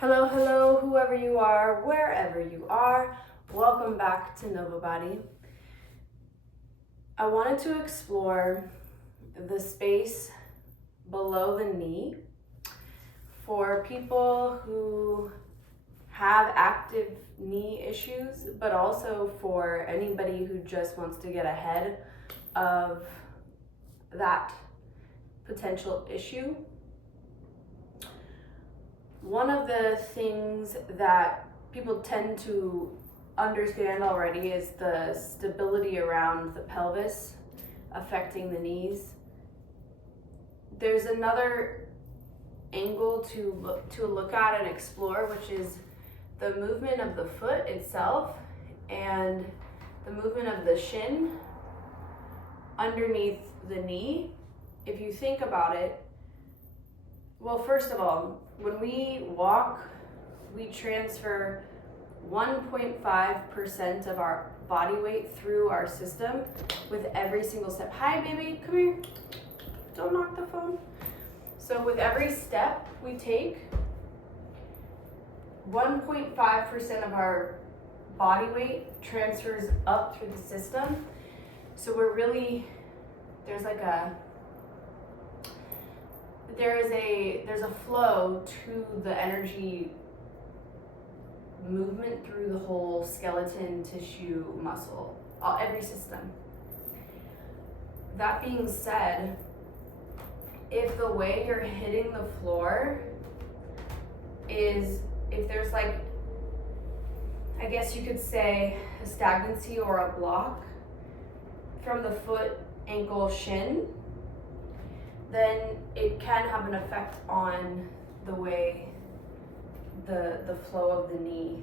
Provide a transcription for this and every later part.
Hello, hello, whoever you are, wherever you are. Welcome back to Nova Body. I wanted to explore the space below the knee for people who have active knee issues, but also for anybody who just wants to get ahead of that potential issue. One of the things that people tend to understand already is the stability around the pelvis affecting the knees. There's another angle to look at and explore, which is the movement of the foot itself and the movement of the shin underneath the knee. If you think about it, well, first of all, when we walk, we transfer 1.5% of our body weight through our system with every single step. Hi, baby, come here. Don't knock the phone. So with every step we take, 1.5% of our body weight transfers up through the system. So we're really, there's a flow to the energy movement through the whole skeleton, tissue, muscle, every system. That being said, if the way you're hitting the floor is, if there's I guess you could say a stagnancy or a block from the foot, ankle, shin, then it can have an effect on the way the flow of the knee.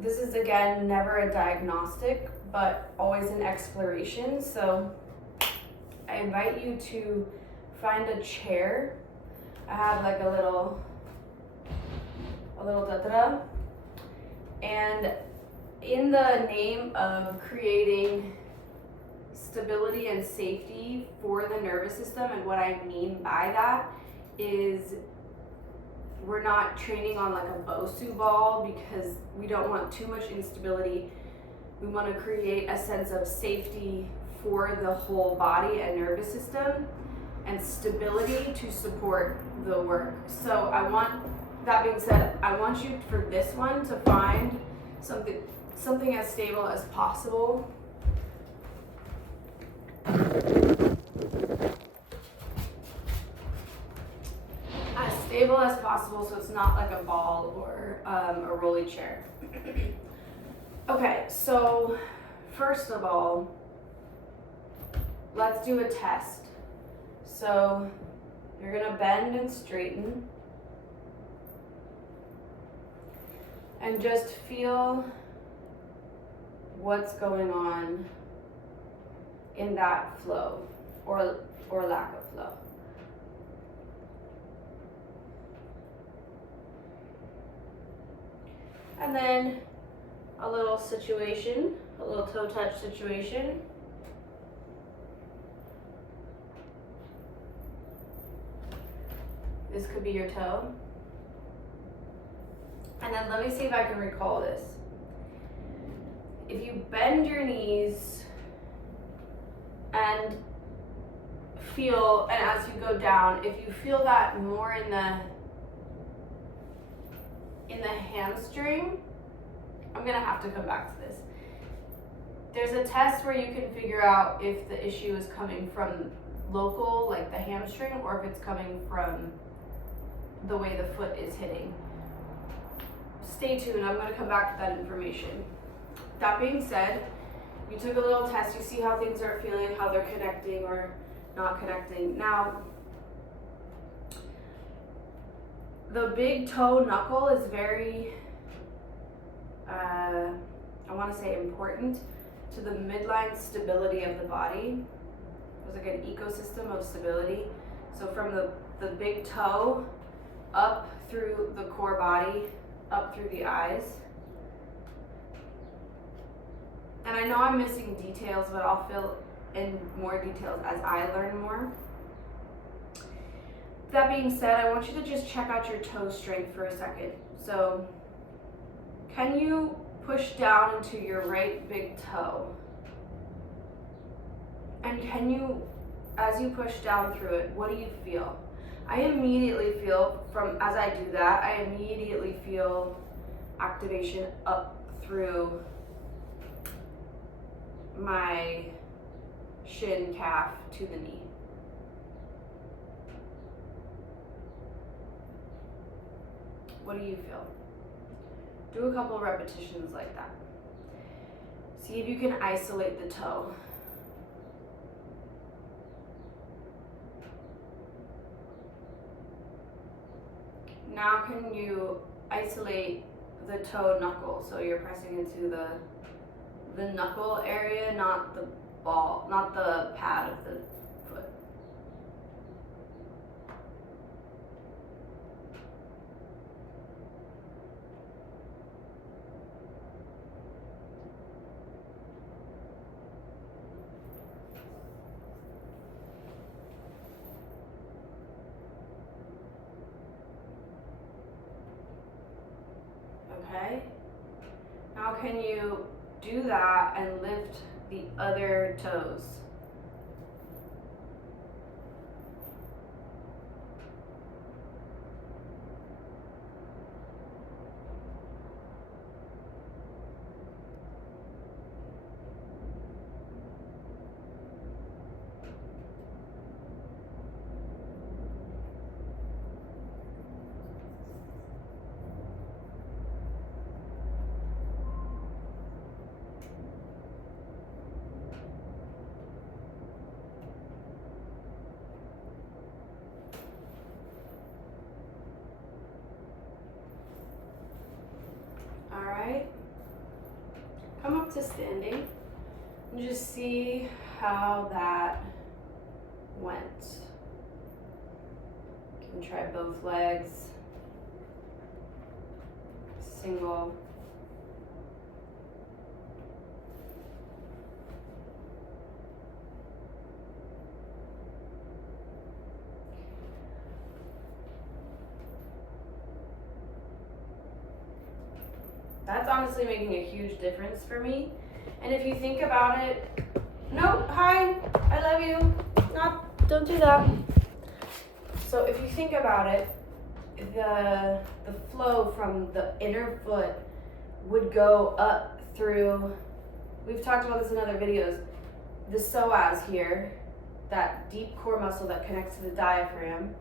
This is, again, never a diagnostic, but always an exploration. So I invite you to find a chair. I have a little da-da-da. And in the name of creating stability and safety for the nervous system, and what I mean by that is we're not training on a Bosu ball because we don't want too much instability. We want to create a sense of safety for the whole body and nervous system and stability to support the work. So that being said, I want you for this one to find something as stable as possible. As stable as possible, so it's not like a ball or a rolly chair. Okay, so first of all, let's do a test. So you're gonna bend and straighten and just feel what's going on in that flow or lack of flow. And then a little toe touch situation. This could be your toe. And then let me see if I can recall this. If you bend your knees and as you go down, if you feel that more in the hamstring, I'm gonna have to come back to this. There's a test where you can figure out if the issue is coming from local, like the hamstring, or if it's coming from the way the foot is hitting. Stay tuned, I'm gonna come back to that information. That being said, you took a little test, you see how things are feeling, how they're connecting or not connecting. Now, the big toe knuckle is very, I want to say important to the midline stability of the body. There's an ecosystem of stability. So from the big toe up through the core body, up through the eyes. And I know I'm missing details, but I'll fill in more details as I learn more. that being said, I want you to just check out your toe strength for a second. So can you push down into your right big toe? And can you, as you push down through it, what do you feel? I immediately feel, as I do that, I immediately feel activation up through my shin calf to the knee. What do you feel? Do a couple repetitions like that. See if you can isolate the toe. Now can you isolate the toe knuckle? So you're pressing into the knuckle area, not the ball, not the pad of the foot. Okay? Now can you do that and lift the other toes? Alright, come up to standing and just see how that went. You can try both legs, single. That's honestly making a huge difference for me. And if you think about it, no, hi, I love you. No, don't do that. So if you think about it, the flow from the inner foot would go up through, we've talked about this in other videos, the psoas here, that deep core muscle that connects to the diaphragm,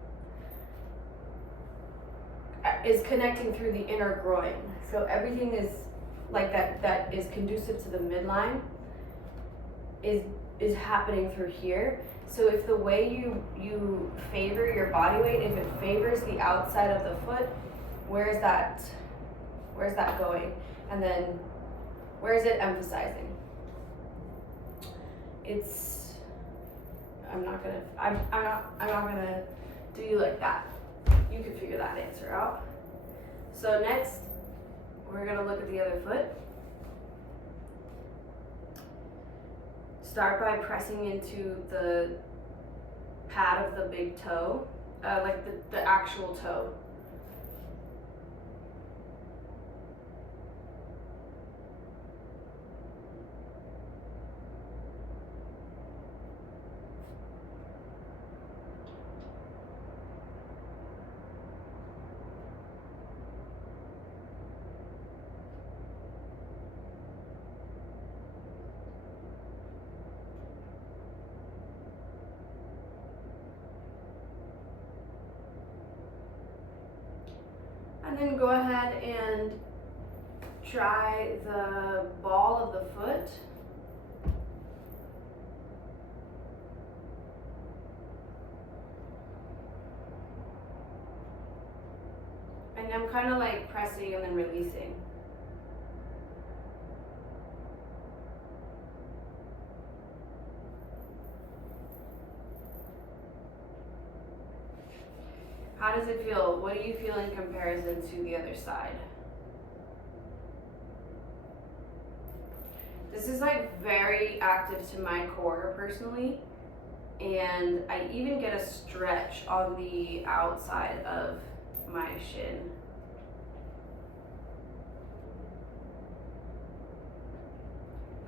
is connecting through the inner groin. So everything is like that is conducive to the midline is happening through here. So if the way you favor your body weight, if it favors the outside of the foot, where's that going? And then where is it emphasizing? I'm not gonna do you like that. You can figure that answer out. So next, we're gonna look at the other foot. Start by pressing into the pad of the big toe, like the actual toe. And then go ahead and try the ball of the foot. And I'm kind of like pressing and then releasing. How does it feel? What do you feel in comparison to the other side? This is like very active to my core personally. And I even get a stretch on the outside of my shin.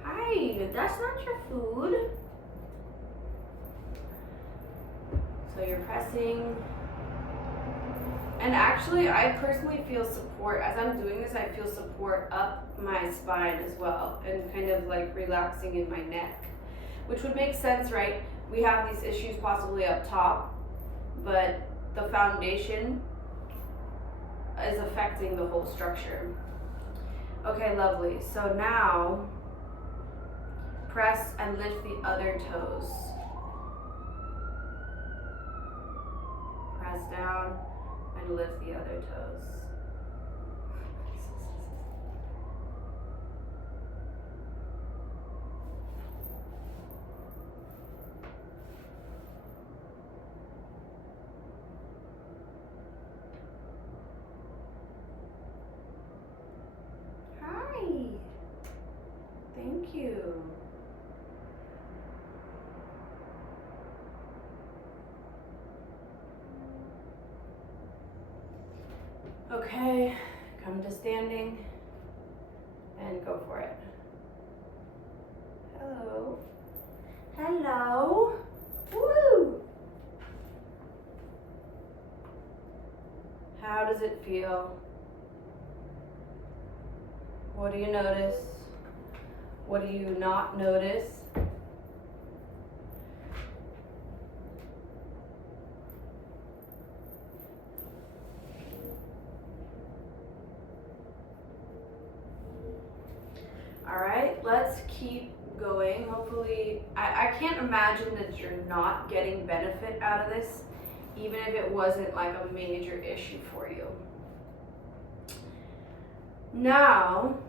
Hi, that's not your food. So you're pressing. And actually, I personally feel support, as I'm doing this, I feel support up my spine as well, and kind of like relaxing in my neck, which would make sense, right? We have these issues possibly up top, but the foundation is affecting the whole structure. Okay, lovely. So now, press and lift the other toes. Press down and lift the other toes. Hi. Thank you. Okay, come to standing and go for it. Hello. Hello. Woo! How does it feel? What do you notice? What do you not notice? All right, let's keep going. Hopefully, I can't imagine that you're not getting benefit out of this, even if it wasn't like a major issue for you. Now,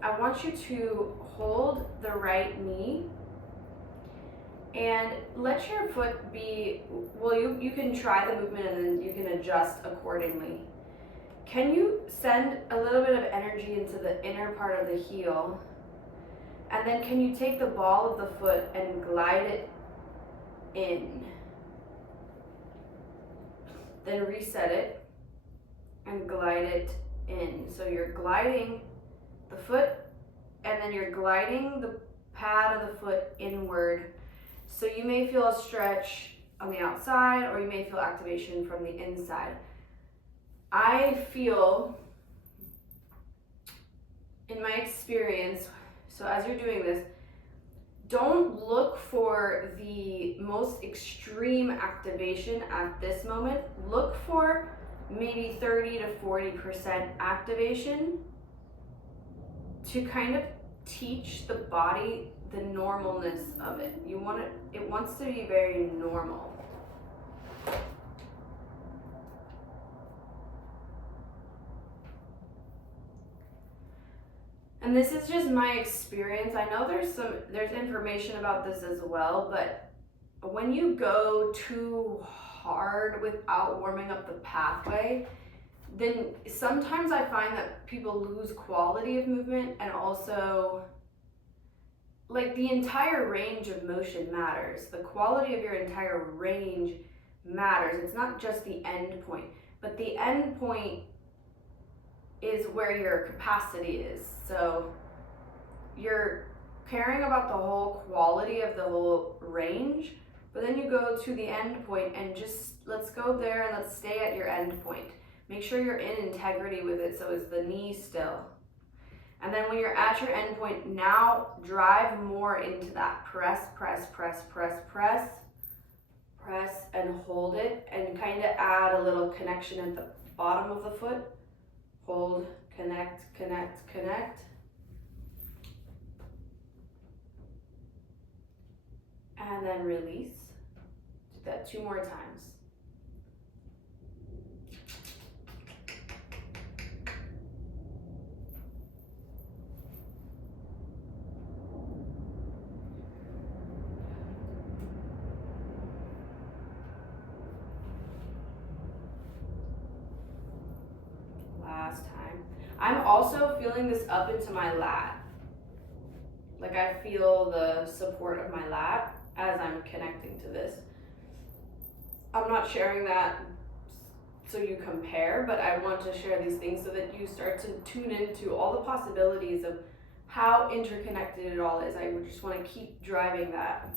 I want you to hold the right knee and let your foot be, well, you can try the movement and then you can adjust accordingly. Can you send a little bit of energy into the inner part of the heel? And then can you take the ball of the foot and glide it in? Then reset it and glide it in. So you're gliding the foot and then you're gliding the pad of the foot inward. So you may feel a stretch on the outside or you may feel activation from the inside. I feel, in my experience, so as you're doing this, don't look for the most extreme activation at this moment. Look for maybe 30 to 40% activation to kind of teach the body the normalness of it. It wants to be very normal. And this is just my experience. I know there's information about this as well, but when you go too hard without warming up the pathway, then sometimes I find that people lose quality of movement, and also like the entire range of motion matters. The quality of your entire range matters. It's not just the end point, but the end point is where your capacity is. So you're caring about the whole quality of the whole range, but then you go to the end point and just let's go there and let's stay at your end point. Make sure you're in integrity with it, so is the knee still. And then when you're at your end point, now drive more into that. Press, press, press, press, press, press, and hold it, and kind of add a little connection at the bottom of the foot. Hold, connect, connect, connect. And then release. Do that 2 more times. Last time. I'm also feeling this up into my lat. Like I feel the support of my lat as I'm connecting to this. I'm not sharing that so you compare, but I want to share these things so that you start to tune into all the possibilities of how interconnected it all is. I just want to keep driving that.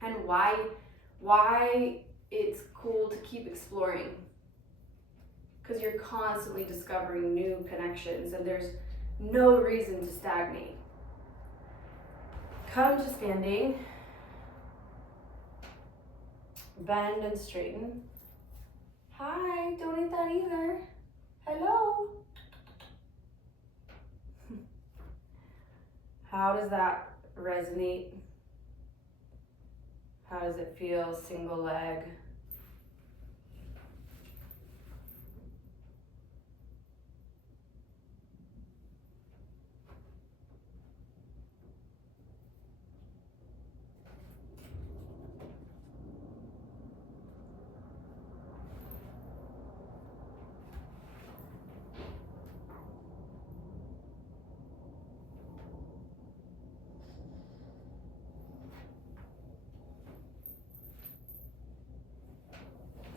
And why it's cool to keep exploring. Because you're constantly discovering new connections and there's no reason to stagnate. Come to standing. Bend and straighten. Hi, don't eat that either. Hello. How does that resonate? How does it feel? Single leg.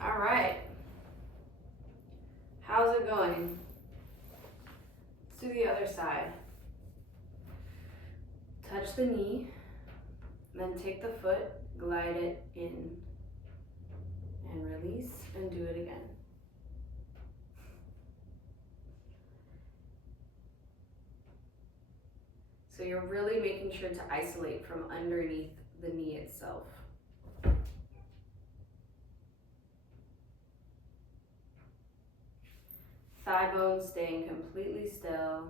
All right. How's it going? Let's do the other side. Touch the knee, then take the foot, glide it in, and release, and do it again. So you're really making sure to isolate from underneath the knee itself. Thigh bones staying completely still.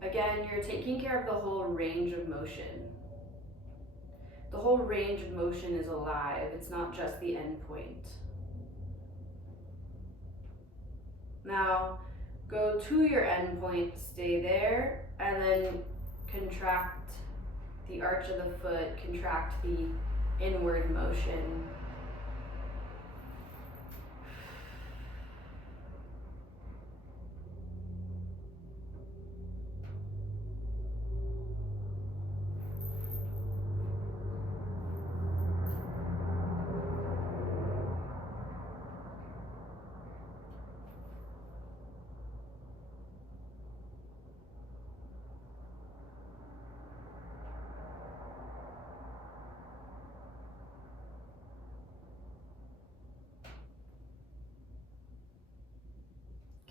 Again, you're taking care of the whole range of motion. The whole range of motion is alive. It's not just the end point. Now, go to your end point, stay there, and then contract the arch of the foot, contract the inward motion.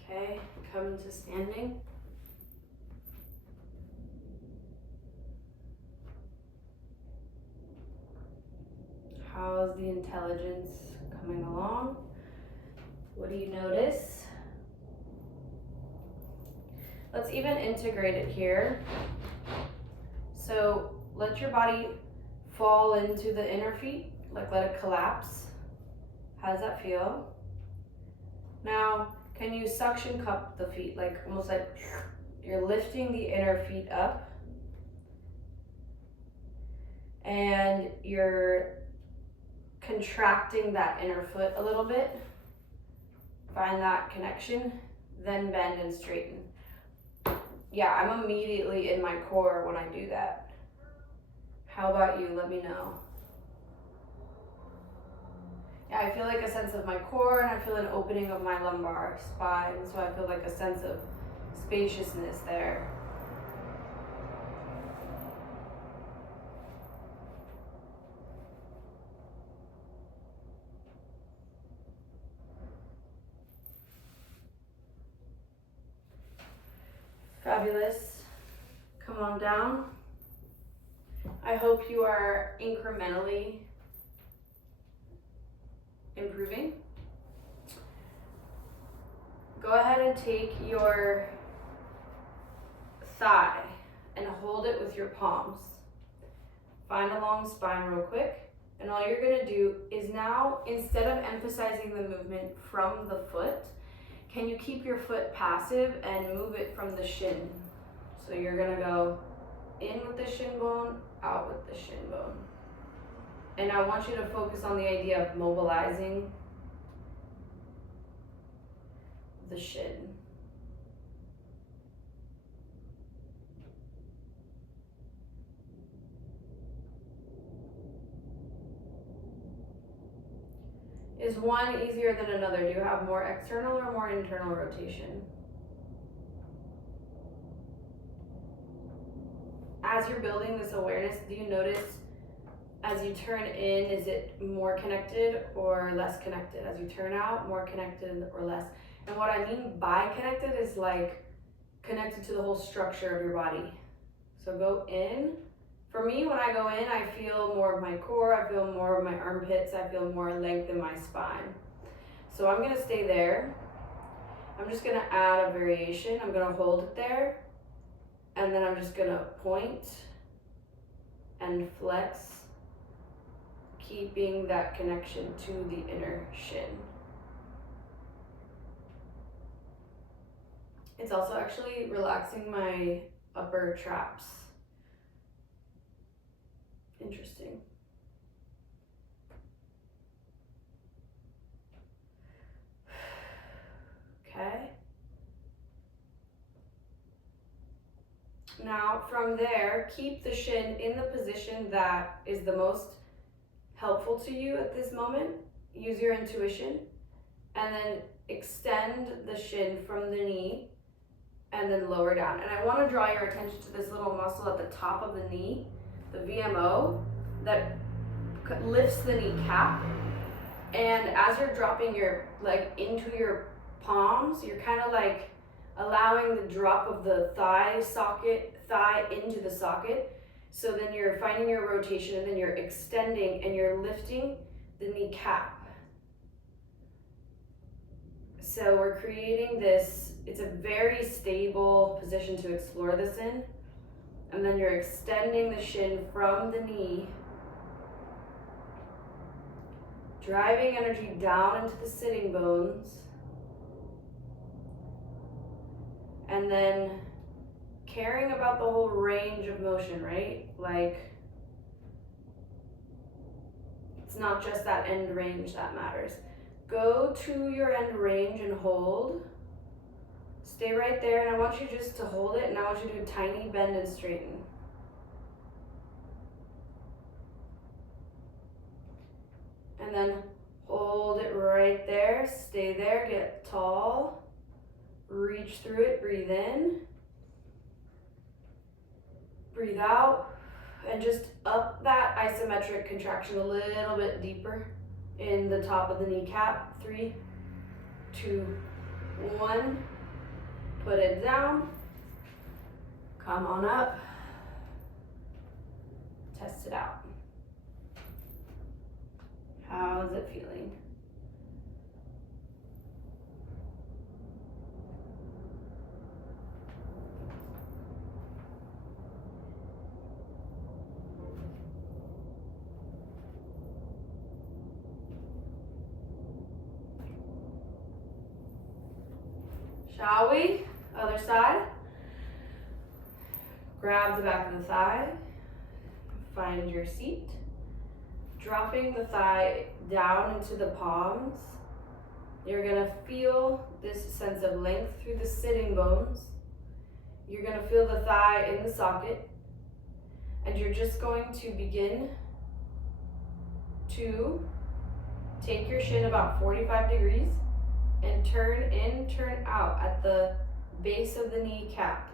Okay, come to standing. How's the intelligence coming along? What do you notice? Let's even integrate it here. So let your body fall into the inner feet, like let it collapse. How does that feel? Now, can you suction cup the feet, like almost like you're lifting the inner feet up and you're contracting that inner foot a little bit. Find that connection, then bend and straighten. Yeah, I'm immediately in my core when I do that. How about you? Let me know. Yeah, I feel like a sense of my core and I feel an opening of my lumbar spine. So I feel like a sense of spaciousness there. Fabulous. Come on down. I hope you are incrementally improving. Go ahead and take your thigh and hold it with your palms. Find a long spine real quick. And all you're gonna do is now, instead of emphasizing the movement from the foot, can you keep your foot passive and move it from the shin? So you're gonna go in with the shin bone, out with the shin bone. And I want you to focus on the idea of mobilizing the shin. Is one easier than another? Do you have more external or more internal rotation? As you're building this awareness, do you notice as you turn in, is it more connected or less connected? As you turn out, more connected or less? And what I mean by connected is like connected to the whole structure of your body. So go in. For me, when I go in, I feel more of my core, I feel more of my armpits, I feel more length in my spine. So I'm gonna stay there. I'm just gonna add a variation. I'm gonna hold it there, and then I'm just gonna point and flex, keeping that connection to the inner shin. It's also actually relaxing my upper traps. Interesting. Okay. Now from there, keep the shin in the position that is the most helpful to you at this moment. Use your intuition, and then extend the shin from the knee and then lower down. And I want to draw your attention to this little muscle at the top of the knee, the VMO, that lifts the kneecap. And as you're dropping your leg into your palms, you're kind of like allowing the drop of the thigh into the socket. So then you're finding your rotation, and then you're extending and you're lifting the kneecap. So we're creating this, it's a very stable position to explore this in. And then you're extending the shin from the knee, driving energy down into the sitting bones, and then caring about the whole range of motion, right? Like, it's not just that end range that matters. Go to your end range and hold. Stay right there, and I want you just to hold it, and I want you to do a tiny bend and straighten. And then hold it right there, stay there, get tall, reach through it, breathe in, breathe out, and just up that isometric contraction a little bit deeper in the top of the kneecap. 3, 2, 1. Put it down, come on up, test it out. How is it feeling? Shall we? Other side. Grab the back of the thigh. Find your seat. Dropping the thigh down into the palms. You're gonna feel this sense of length through the sitting bones. You're gonna feel the thigh in the socket. And you're just going to begin to take your shin about 45 degrees and turn in, turn out at the base of the kneecap.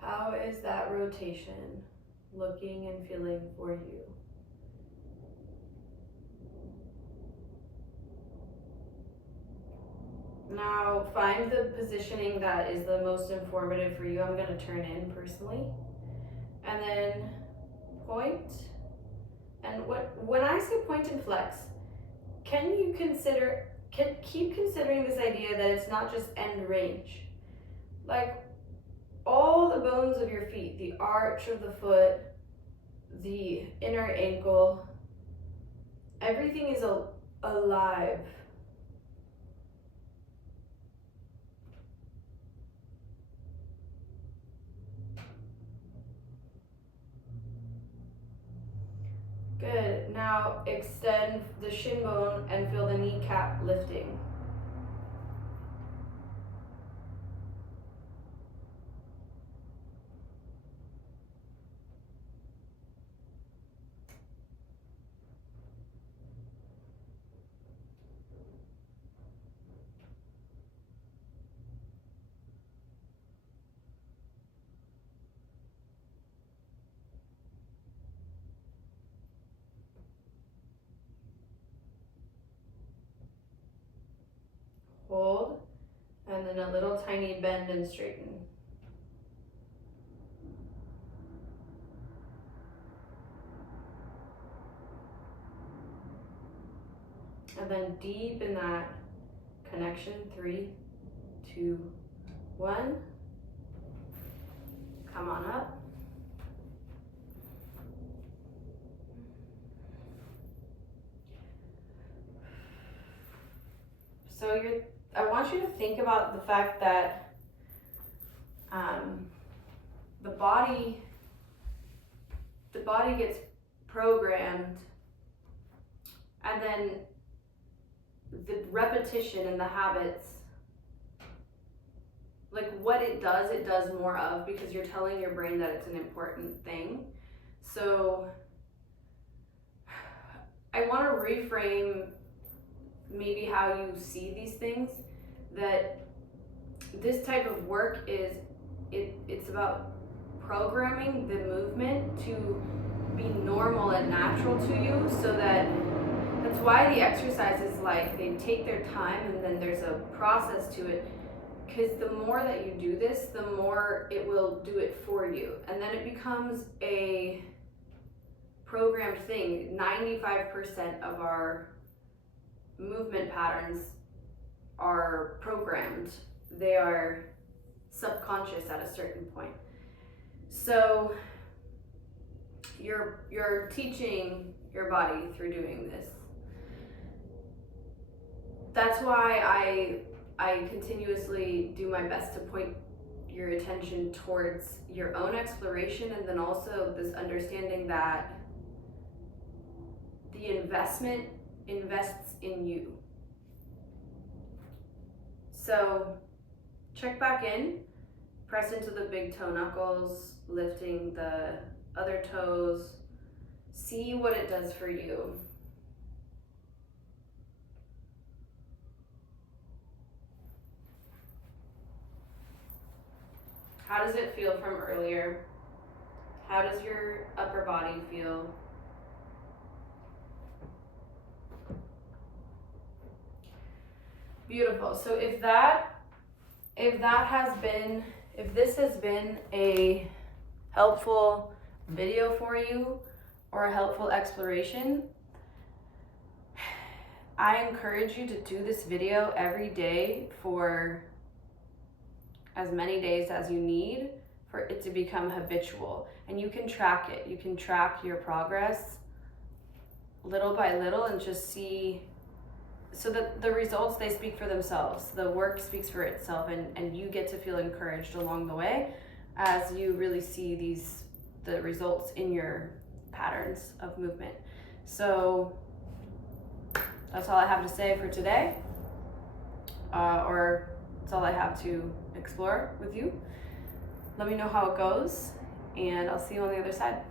How is that rotation looking and feeling for you? Now find the positioning that is the most informative for you. I'm going to turn in personally. And then point. And when I say point and flex, keep considering this idea that it's not just end range. Like all the bones of your feet, the arch of the foot, the inner ankle, everything is alive. Good. Now extend the shin bone and feel the kneecap lifting. Hold, and then a little tiny bend and straighten. And then deepen that connection. 3, 2, 1. Come on up. So I want you to think about the fact that the body gets programmed, and then the repetition and the habits, like what it does more of, because you're telling your brain that it's an important thing. So I want to reframe maybe how you see these things, that this type of work it's about programming the movement to be normal and natural to you, so that's why the exercises, like, they take their time and then there's a process to it, because the more that you do this, the more it will do it for you, and then it becomes a programmed thing. 95% of our movement patterns are programmed. They are subconscious at a certain point. So you're teaching your body through doing this. That's why I continuously do my best to point your attention towards your own exploration, and then also this understanding that the investment invests in you. So check back in, press into the big toe knuckles, lifting the other toes. See what it does for you. How does it feel from earlier? How does your upper body feel? Beautiful. So if this has been a helpful video for you or a helpful exploration, I encourage you to do this video every day for as many days as you need for it to become habitual. And you can track it. You can track your progress little by little and just see, so that the results, they speak for themselves. The work speaks for itself, and you get to feel encouraged along the way as you really see the results in your patterns of movement. So that's all I have to say for today, or that's all I have to explore with you. Let me know how it goes, and I'll see you on the other side.